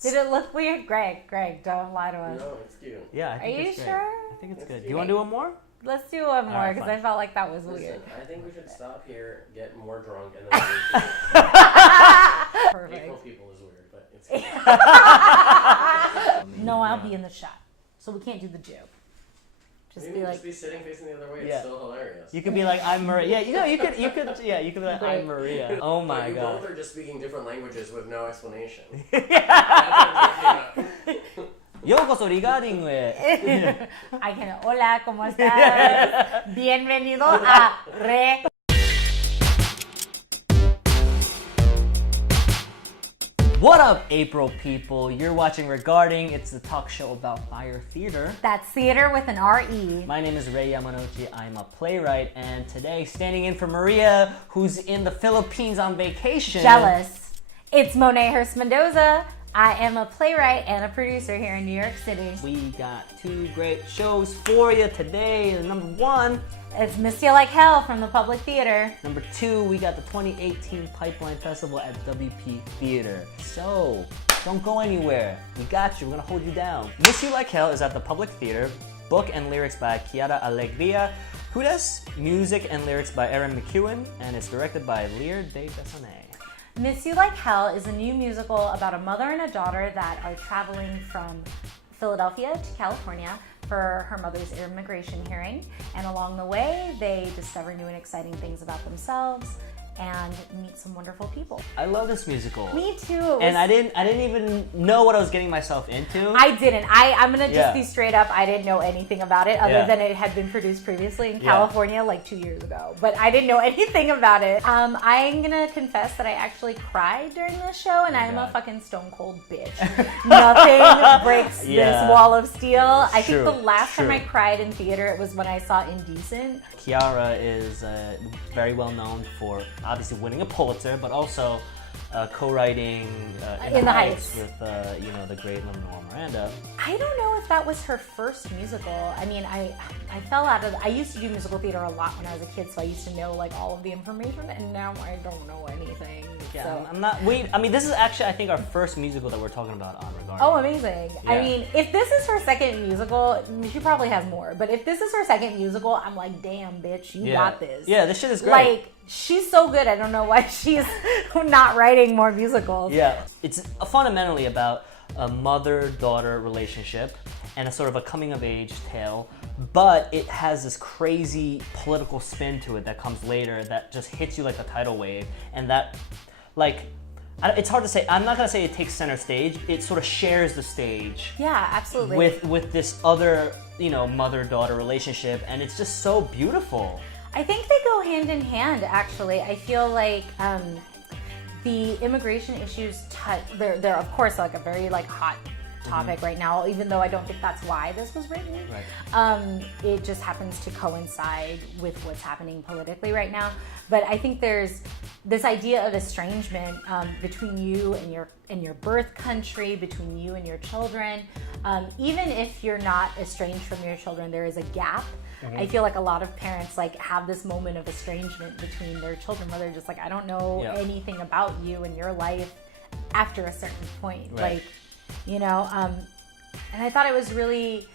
Did it look weird? Greg, don't lie to us. No, it's cute. Yeah, I think Are you it's great. sure? I think it's good. It's Do you want to do one more? Let's do one more right, because fine. I felt like that was Listen, weird. I think we should stop here, get more drunk, and then we'll Perfect. April people is weird, but it's No, I'll be in the shot, so we can't do the joke. Just be like, just be sitting facing the other way. It's Yeah. still hilarious. You could be like, I'm Maria. Yeah, you know, you could be like, Great. I'm Maria. Oh my you god. both are just speaking different languages with no explanation. ようこそリガーディングへ。 I can. Hola, ¿cómo estás? Bienvenido a Re. What up, April people? You're watching Regarding. It's the talk show about fire theater. That's theater with an R-E. My name is Ray Yamanouchi. I'm a playwright, and today, standing in for Maria, who's in the Philippines on vacation. Jealous. It's Monet Hurst Mendoza. I am a playwright and a producer here in New York City. We got two great shows for you today. Number one, It's Miss You Like Hell from the Public Theater. number two, we got the 2018 Pipeline Festival at WP Theater. So, don't go anywhere. We got you. We're gonna hold you down. Miss You Like Hell is at the Public Theater. Book and lyrics by Kiara Alegria. Hudas, music and lyrics by Erin McEwen, and it's directed by Lear de Bessonet. Miss You Like Hell is a new musical about a mother and a daughter that are traveling from Philadelphia to California for her mother's immigration hearing. And along the way, they discover new and exciting things about themselves and meet some wonderful people. I love this musical. Me too. And I didn't even know what I was getting myself into. I didn't. I'm gonna just Yeah. be straight up. I didn't know anything about it other Yeah. than it had been produced previously in Yeah. California like 2 years ago. But I didn't know anything about it. I'm gonna confess that I actually cried during this show, and I'm a God. fucking stone cold bitch. Nothing breaks Yeah. this wall of steel. I think True, the last time true. I cried in theater it was when I saw Indecent. Kiara is very well known for obviously winning a Pulitzer, but also co-writing In the Heights. with the great Lin-Manuel Miranda. I don't know if that was her first musical. I mean, I fell out of. I used to do musical theater a lot when I was a kid, so I used to know like all of the information, and now I don't know anything. Yeah, so. I'm not. Wait, I mean, this is actually I think our first musical that we're talking about on Regarding. Oh, amazing. Yeah. I mean, if this is her second musical, she probably has more. But if this is her second musical, I'm like, damn, bitch, you got this. Yeah, this shit is great. Like, she's so good. I don't know why she's not writing more musicals. Yeah, it's fundamentally about a mother-daughter relationship and a sort of a coming-of-age tale, but it has this crazy political spin to it that comes later that just hits you like a tidal wave, and that, like, it's hard to say. I'm not gonna say it takes center stage. It sort of shares the stage Yeah, absolutely. with this other, mother-daughter relationship, and it's just so beautiful. I think they go hand in hand, actually. I feel like the immigration issues they're of course like a very like hot topic right now, even though I don't think that's why this was written. Right. It just happens to coincide with what's happening politically right now. But I think there's this idea of estrangement between you and your birth country, between you and your children. Even if you're not estranged from your children, there is a gap. I feel like a lot of parents like have this moment of estrangement between their children where they're just like, I don't know anything about you and your life after a certain point. Right. Like, and I thought it was really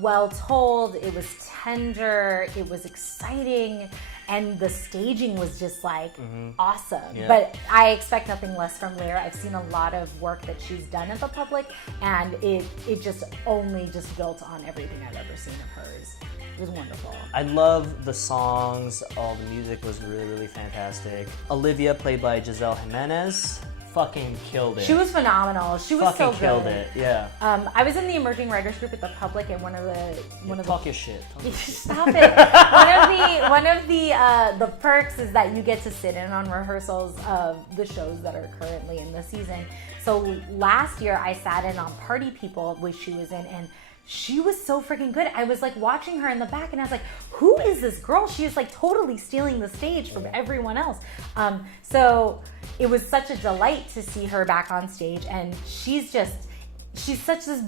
well told. It was tender. It was exciting. And the staging was just like awesome. Yeah. But I expect nothing less from Lear. I've seen a lot of work that she's done at the Public, and it just only just built on everything I've ever seen of hers. It was wonderful. I love the songs. All the music was really, really fantastic. Olivia, played by Giselle Jimenez, fucking killed it. She was phenomenal. She was fucking so killed good. it. Yeah. I was in the emerging writers group at the Public, and one of the Talk your shit. Talk your shit. Stop it. One of the perks is that you get to sit in on rehearsals of the shows that are currently in the season. So last year I sat in on Party People, which she was in, and she was so freaking good. I was like watching her in the back and I was like, who is this girl? She is like totally stealing the stage from everyone else. So it was such a delight to see her back on stage, and she's such this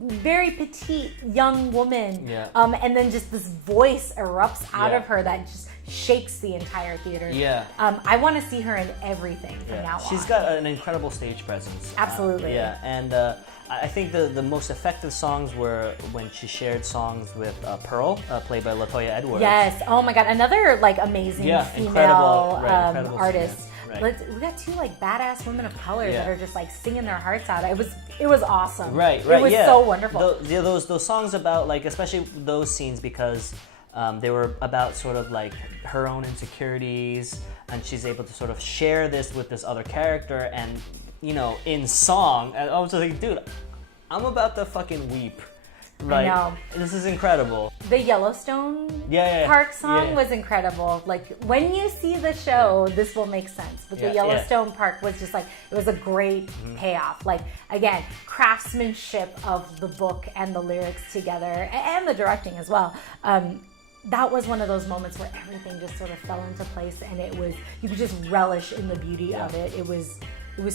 very petite young woman. Yeah. And then just this voice erupts out Yeah. of her that just, shakes the entire theater. Yeah. I want to see her in everything from now on. She's got an incredible stage presence. Absolutely. Yeah, and I think the most effective songs were when she shared songs with Pearl, played by LaToya Edwards. Yes. Oh my God. Another like amazing female incredible artist. singer. Right. We got two like badass women of color Yeah. that are just like singing their hearts out. It was awesome. Right. It was yeah. so wonderful. Those songs about like, especially those scenes, because they were about sort of like her own insecurities, and she's able to sort of share this with this other character, and in song, and I was just like, dude, I'm about to fucking weep. Like, I know. This is incredible. The Yellowstone Park song was incredible. Like, when you see the show, this will make sense. But the Yellowstone Park was just like, it was a great payoff. Like, again, craftsmanship of the book and the lyrics together, and the directing as well. That was one of those moments where everything just sort of fell into place, and you could just relish in the beauty of it. It was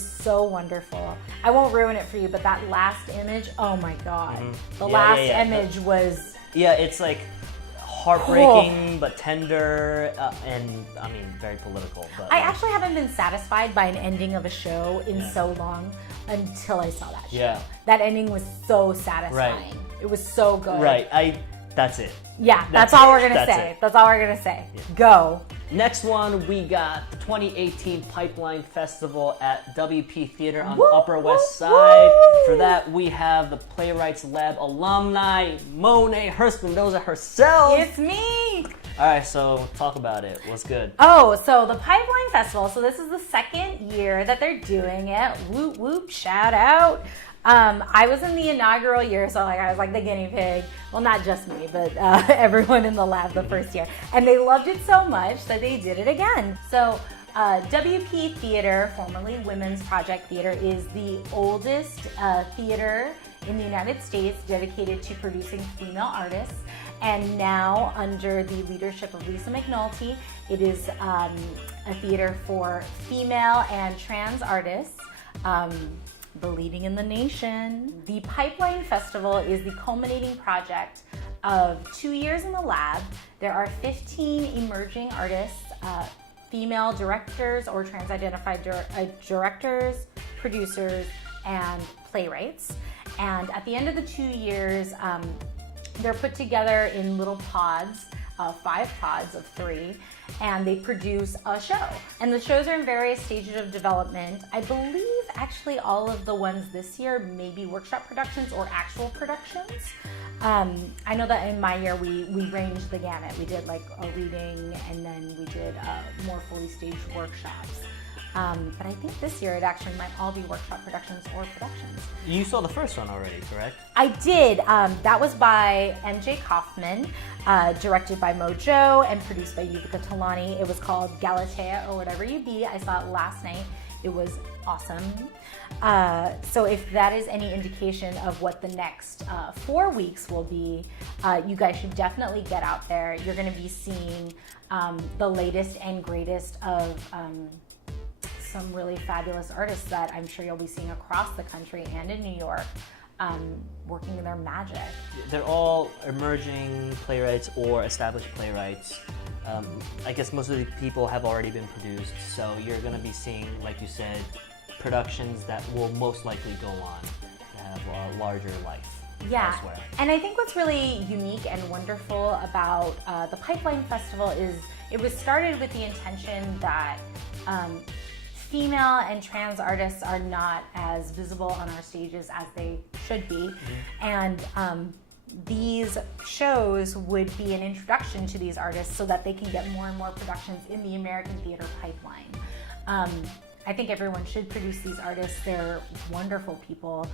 so wonderful. I won't ruin it for you, but that last image, oh my God. The last image was... Yeah, it's like heartbreaking, but tender, and I mean, very political. But I actually haven't been satisfied by an ending of a show in so long until I saw that show. Yeah. That ending was so satisfying. Right. It was so good. Right, that's it. Yeah, that's all we're going to say. That's all we're going to say. Yeah. Go. Next one, we got the 2018 Pipeline Festival at WP Theater on woo, the Upper West Side. Woo. For that, we have the Playwrights Lab alumni, Monet Hurst-Mendoza herself. It's me. All right, so talk about it. What's good? Oh, so the Pipeline Festival. So this is the second year that they're doing it. Whoop, whoop, shout out. I was in the inaugural year, so I was like the guinea pig. Well, not just me, but everyone in the lab the first year. And they loved it so much that they did it again. So WP Theater, formerly Women's Project Theater, is the oldest theater in the United States dedicated to producing female artists. And now, under the leadership of Lisa McNulty, it is a theater for female and trans artists. The leading in the nation. The Pipeline Festival is the culminating project of 2 years in the lab. There are 15 emerging artists, female directors or trans-identified directors, producers, and playwrights. And at the end of the 2 years, they're put together in little pods, 5 pods of 3, and they produce a show. And the shows are in various stages of development. I believe actually all of the ones this year may be workshop productions or actual productions. I know that in my year we ranged the gamut. We did like a reading, and then we did more fully staged workshops. But I think this year it actually might all be workshop productions or productions. You saw the first one already, correct? I did. That was by MJ Kaufman, directed by Mojo, and produced by Yuvica Talani. It was called Galatea or Whatever You Be. I saw it last night. It was awesome. So if that is any indication of what the next 4 weeks will be, you guys should definitely get out there. You're going to be seeing the latest and greatest of some really fabulous artists that I'm sure you'll be seeing across the country and in New York, working their magic. They're all emerging playwrights or established playwrights. I guess most of the people have already been produced, so you're going to be seeing, like you said, productions that will most likely go on to have a larger life. Yeah, elsewhere. And I think what's really unique and wonderful about the Pipeline Festival is it was started with the intention that female and trans artists are not as visible on our stages as they should be. And these shows would be an introduction to these artists so that they can get more and more productions in the American theater pipeline. I think everyone should produce these artists. They're wonderful people,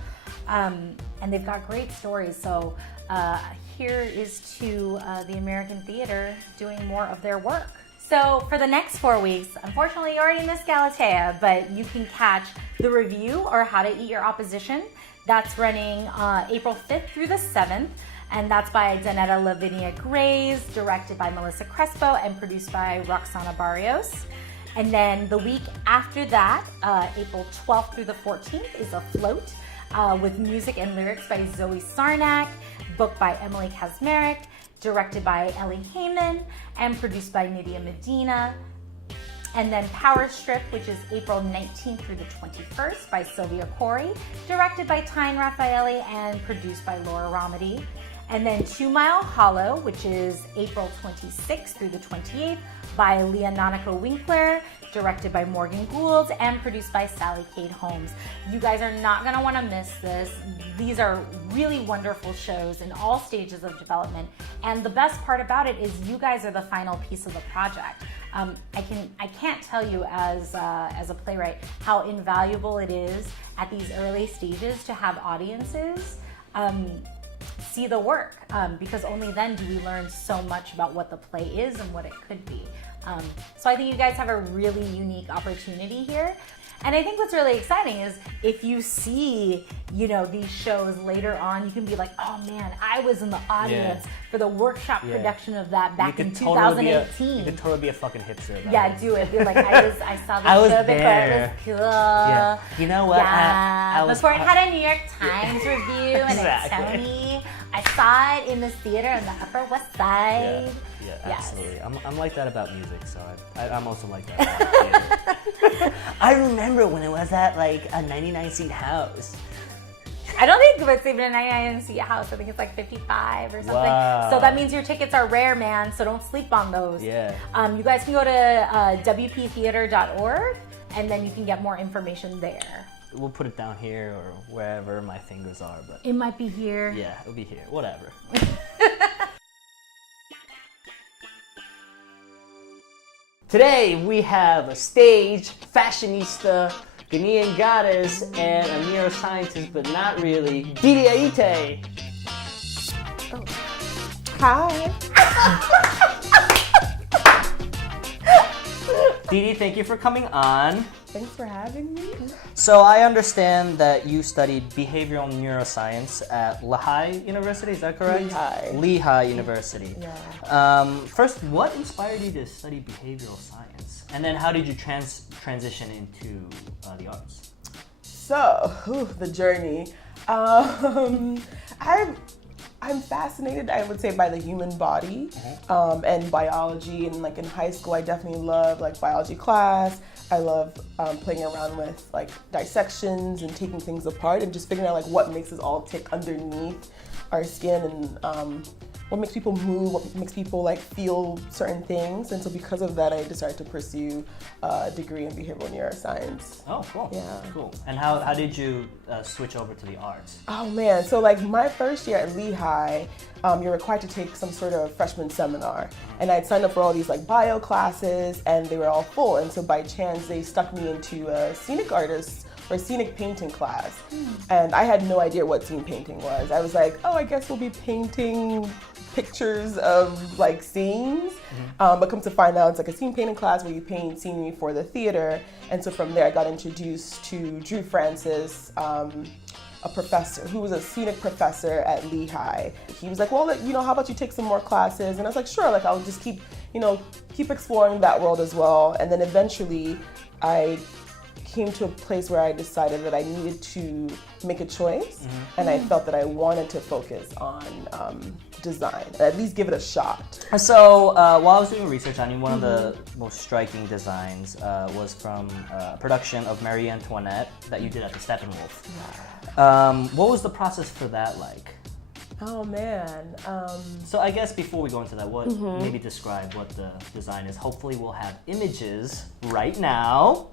and they've got great stories. So here is to the American theater doing more of their work. So for the next 4 weeks, unfortunately you already missed Galatea, but you can catch The Review or How to Eat Your Opposition. That's running April 5th through the 7th, and that's by Danetta Lavinia Grays, directed by Melissa Crespo, and produced by Roxana Barrios. And then the week after that, April 12th through the 14th, is a float with music and lyrics by Zoe Sarnak, book by Emily Kazmarek, directed by Ellie Heyman, and produced by Nydia Medina. And then Power Strip, which is April 19th through the 21st by Sylvia Corey, directed by Tyne Raffaelli and produced by Laura Romedy. And then 2 Mile Hollow, which is April 26th through the 28th by Leah Nanako Winkler, directed by Morgan Gould and produced by Sally Kate Holmes. You guys are not gonna wanna miss this. These are really wonderful shows in all stages of development. And the best part about it is you guys are the final piece of the project. I can't tell you as a playwright how invaluable it is at these early stages to have audiences see the work, because only then do we learn so much about what the play is and what it could be. So I think you guys have a really unique opportunity here. And I think what's really exciting is if you see, these shows later on, you can be like, oh man, I was in the audience for the workshop production of that back in 2018. You could totally be a fucking hipster. Yeah, do it. Be like, I saw the show before, it was cool. Yeah. You know what? Yeah. I was before it had a New York Times review and a Tony. I saw it in the theater on the Upper West Side. Yeah, Yes. absolutely. I'm like that about music, so I'm also like that about theater. I remember when it was at like a 99-seat house. I don't think it's even a 99-seat house. I think it's like 55 or something. Wow. So that means your tickets are rare, man. So don't sleep on those. Yeah. You guys can go to wptheater.org and then you can get more information there. We'll put it down here or wherever my fingers are, but It might be here. yeah, it'll be here. Whatever. Today we have a stage fashionista, Ghanaian goddess, and a neuroscientist, but not really, DEDE Ayite. Hi. DEDE, thank you for coming on. Thanks for having me. So I understand that you studied behavioral neuroscience at Lehigh University, is that correct? Lehigh. Lehigh University. Yeah. First, what inspired you to study behavioral science? And then how did you transition into the arts? So, the journey. I'm fascinated, I would say, by the human body and biology. And like in high school, I definitely loved like biology class. I love playing around with like dissections and taking things apart and just figuring out like what makes us all tick underneath our skin and what makes people move, what makes people like feel certain things. And so because of that, I decided to pursue a degree in behavioral neuroscience. Oh, cool. Yeah. Cool. And how did you switch over to the arts? Oh man, so like my first year at Lehigh, you're required to take some sort of freshman seminar. And I'd signed up for all these like bio classes and they were all full. And so by chance, they stuck me into a scenic artist or scenic painting class. And I had no idea what scene painting was. I was like, oh, I guess we'll be painting pictures of like scenes. But come to find out, it's like a scene painting class where you paint scenery for the theater. And so from there, I got introduced to Drew Francis, a professor who was a scenic professor at Lehigh. He was like, well, how about you take some more classes? And I was like, sure, like I'll just keep exploring that world as well. And then eventually I came to a place where I decided that I needed to make a choice, and I felt that I wanted to focus on design, at least give it a shot. So while I was doing research on you, one of the most striking designs was from a production of Marie Antoinette that you did at the Steppenwolf. What was the process for that like? Oh man. So I guess before we go into that, maybe describe what the design is. Hopefully we'll have images right now.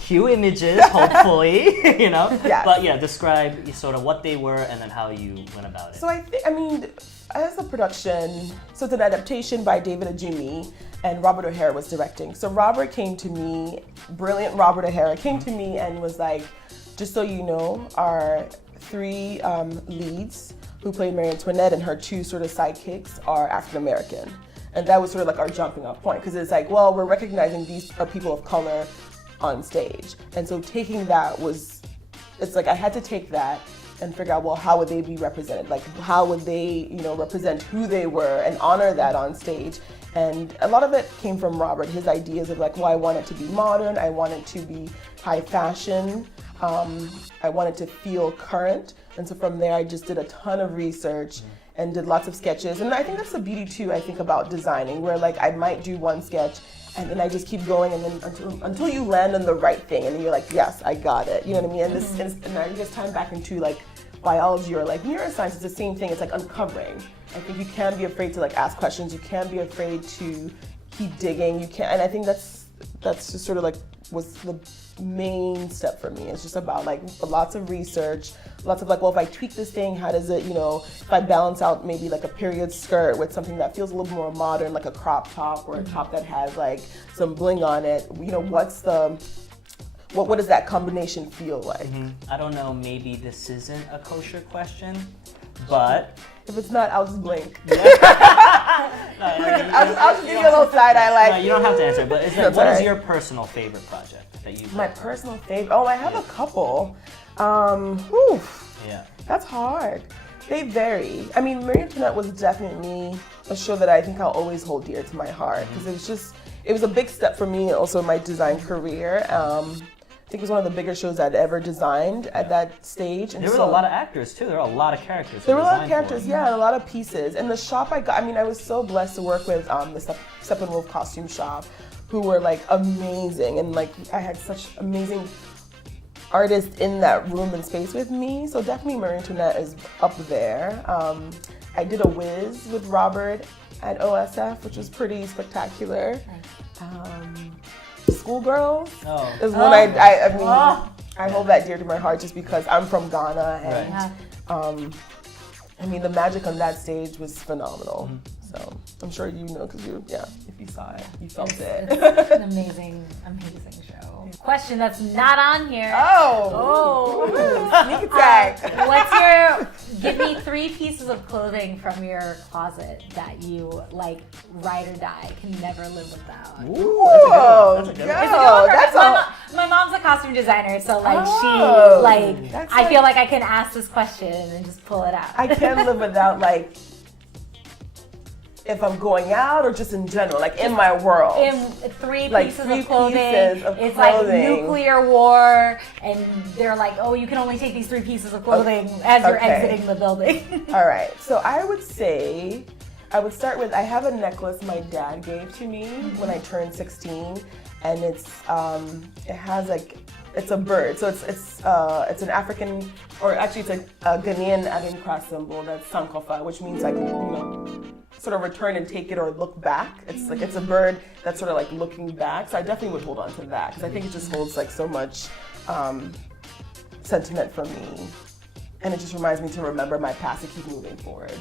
Cue images, hopefully, Yes. But yeah, describe sort of what they were and then how you went about it. So as a production, so it's an adaptation by David Ajumi, and Robert O'Hara was directing. So Robert came to me, brilliant Robert O'Hara came to me and was like, just so you know, our three leads who played Marie Antoinette and her two sort of sidekicks are African American. And that was sort of like our jumping off point, because it's like, well, we're recognizing these are people of color on stage. And so taking that it's like I had to take that and figure out, well, how would they be represented? Like, how would they, represent who they were and honor that on stage? And a lot of it came from Robert, his ideas of like, well, I want it to be modern, I want it to be high fashion, I want it to feel current. And so from there, I just did a ton of research and did lots of sketches. And I think that's the beauty too, I think, about designing, where like I might do one sketch and then I just keep going, and then until you land on the right thing, and then you're like, yes, I got it. You know what I mean? And this, and I just time back into like biology or like neuroscience. It's the same thing. It's like uncovering. I think you can't be afraid to like ask questions. You can't be afraid to keep digging. You can't, and I think that's just sort of like was the main step for me. It's just about like lots of research, lots of like, well, if I tweak this thing, how does it, you know, if I balance out maybe like a period skirt with something that feels a little more modern, like a crop top or a top that has like some bling on it, you know, what's the, what does that combination feel like? I don't know, maybe this isn't a kosher question, but if it's not, I'll just blink. I'll just give you a little side eye like. No, you don't have to answer, but what is your personal favorite project that you've My done? personal favorite? Oh, I have a couple. Yeah. That's hard. They vary. I mean, Marie Antoinette was definitely a show that I think I'll always hold dear to my heart, because it was a big step for me also in my design career. I think it was one of the bigger shows I'd ever designed at that stage. And There were a lot of actors too. There were a lot of characters. There were a lot of characters, yeah, and a lot of pieces. And the shop I got, I mean, I was so blessed to work with the Steppenwolf costume shop, who were like amazing. And like, I had such amazing artists in that room and space with me. So definitely Marie Antoinette is up there. I did a whiz with Robert at OSF, which was pretty spectacular. Schoolgirls is one I mean, I hold that dear to my heart just because I'm from Ghana, and I mean, the magic on that stage was phenomenal. So I'm sure you know, because if you saw it, you felt it. It's an amazing show. Question that's not on here. Sneak attack. Give me 3 pieces of clothing from your closet that you like, ride or die, can never live without. My mom's a costume designer, so like I feel like I can ask this question and just pull it out. I can't live without like, if I'm going out or just in general, like in my world. In 3 pieces of clothing. It's like clothing. nuclear war, and they're like, oh, you can only take these 3 pieces of clothing as you're exiting the building. All right, so I would start with, I have a necklace my dad gave to me when I turned 16, and it has like, it's a bird, so it's an African, or actually it's a Ghanaian Adinkra symbol, that's Sankofa, which means like, you know, sort of return and take it or look back. It's like, it's a bird that's sort of like looking back. So I definitely would hold on to that, because I think it just holds like so much sentiment for me. And it just reminds me to remember my past to keep moving forward.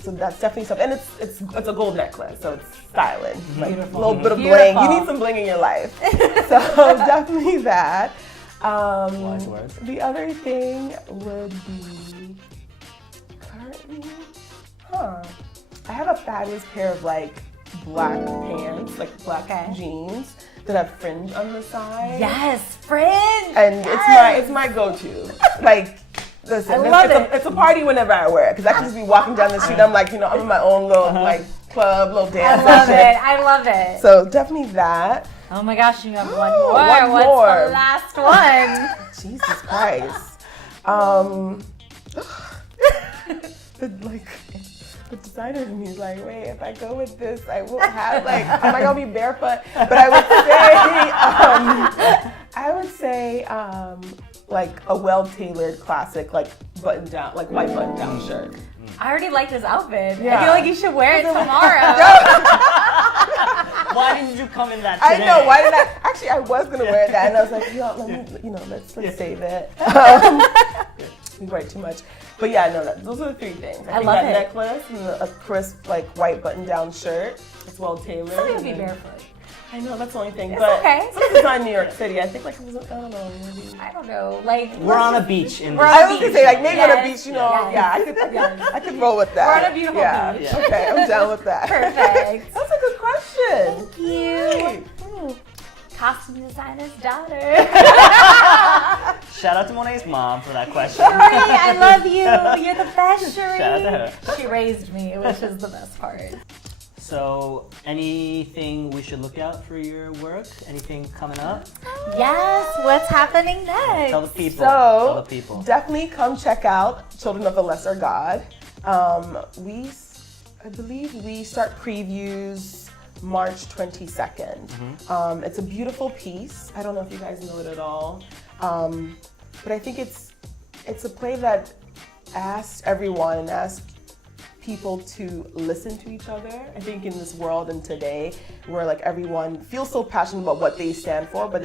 So that's definitely something. And it's a gold necklace, so it's styling. Like a little bit of bling. You need some bling in your life. So definitely that. Wise words. The other thing would be currently, I have a fabulous pair of like black pants, like black jeans that have fringe on the side. Yes, fringe. And it's my go-to. Like, listen, it's a party whenever I wear it, because I can just be walking down the street. I'm like, you know, I'm in my own little like club, little dance. I love it. So definitely that. Oh my gosh, you have one more. What's the last one? Jesus Christ. The designer in me is like, wait, if I go with this, I won't have like, am I gonna be barefoot? But I would say like a well-tailored classic, like button-down, like white button-down shirt. I already like this outfit. Yeah. I feel like you should wear it tomorrow. Why didn't you come in that today? I know, why did I? Actually, I was gonna wear that, and I was like, let's save it. We write too much. But yeah, no, those are the 3 things. I think love that it. necklace and a crisp, like white button-down shirt. It's well tailored. Some would be barefoot. I know, that's the only thing. It's but okay. Since it's not New York City, I think like it was, I don't know, maybe. I don't know, like We're on a beach in I was gonna say like maybe on a Yes. beach, you know. Yes. I could roll with that. We're on a beautiful beach. Yeah. Okay, I'm down with that. Perfect. That's a good question. Thank you. Great. Costume designer's daughter. Shout out to Monet's mom for that question. Shuri, I love you. You're the best, Shuri. Shout out to her. She raised me, which is the best part. So, anything we should look out for your work? Anything coming up? Yes, what's happening next? Tell the people. Tell the So people. definitely come check out Children of the Lesser God. I believe we start previews March 22nd. It's a beautiful piece. I don't know if you guys know it at all, but I think it's a play that asks people to listen to each other. I think in this world and today, where like everyone feels so passionate about what they stand for, but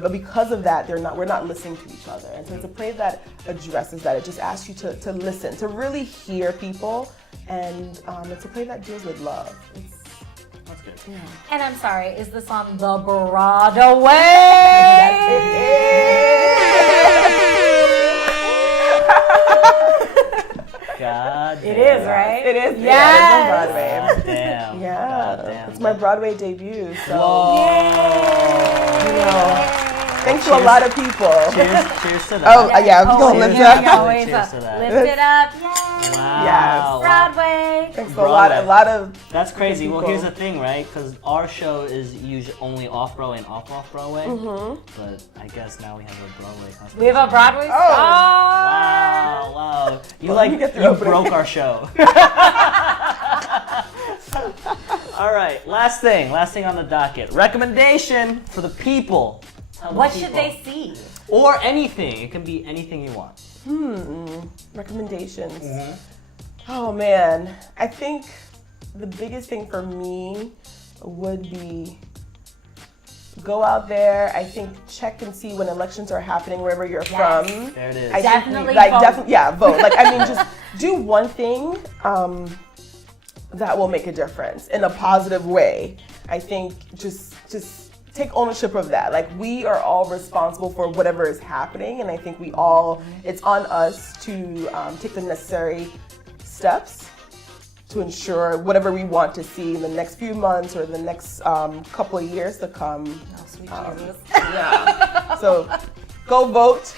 but because of that, we're not listening to each other. And so it's a play that addresses that. It just asks you to listen, to really hear people, and it's a play that deals with love. That's good. Yeah. And I'm sorry, is this on the Broadway? God damn. It is, right? It is. Yes. Yeah, it's on Broadway. God damn. Yeah, God damn. it's my Broadway debut. So, Whoa. you know, thanks to a lot of people. Cheers to that. Oh, yeah, I'm going to lift yeah, up. yeah. Always Cheers to that. lift it up. Yay. Wow. Yes. Broadway. Thanks to a lot of. That's crazy. Well, people. here's the thing, right? Because our show is usually only off Broadway and off Broadway. But I guess now we have a Broadway. We have a Broadway star. Wow. You Well, let me get through you opening. broke our show. All right. Last thing on the docket. Recommendation for the people. Tell the What should people. they see? Or anything. It can be anything you want. Recommendations. Oh man, I think the biggest thing for me would be go out there. I think check and see when elections are happening wherever you're from. There it is. I Definitely think, vote. vote. Like I mean, just do one thing that will make a difference in a positive way. I think just take ownership of that. Like we are all responsible for whatever is happening, and I think it's on us to take the necessary steps to ensure whatever we want to see in the next few months or the next couple of years to come. Oh, sweet Jesus. Yeah. So go vote.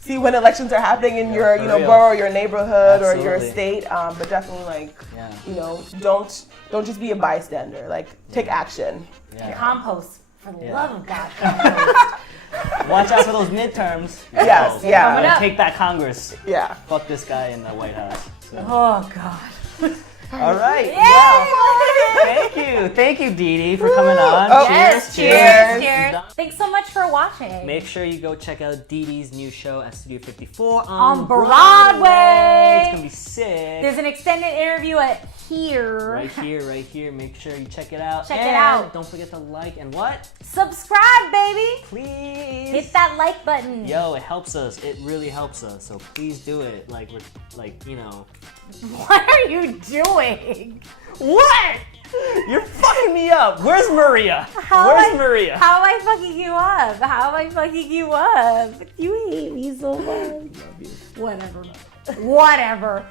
See when elections are happening in your for real. borough, your neighborhood, or your Absolutely. state. But definitely Yeah. don't just be a bystander. Like take action. Yeah. Compost. For the Yeah. love of God, compost. Watch out for those midterms. Yes, So, yeah. Coming up. Take that Congress. Yeah. Fuck this guy in the White House. So. Oh God. All right. Yay! Wow. Thank you, DeDe, for coming on. Oh, Yes, cheers. cheers. Thanks so much for watching. Make sure you go check out DeDe's new show at Studio 54 On Broadway. It's gonna be sick. There's an extended interview at here. Right here. Make sure you check it out. Check it And out. Don't forget to like and what? Subscribe, baby. Please. Hit that like button. Yo, it helps us. It really helps us. So please do it. Like, you know. What are you doing? What? You're fucking me up. Where's Maria? Where's Maria? How am I fucking you up? How am I fucking you up? You hate me so much. Love you. Whatever.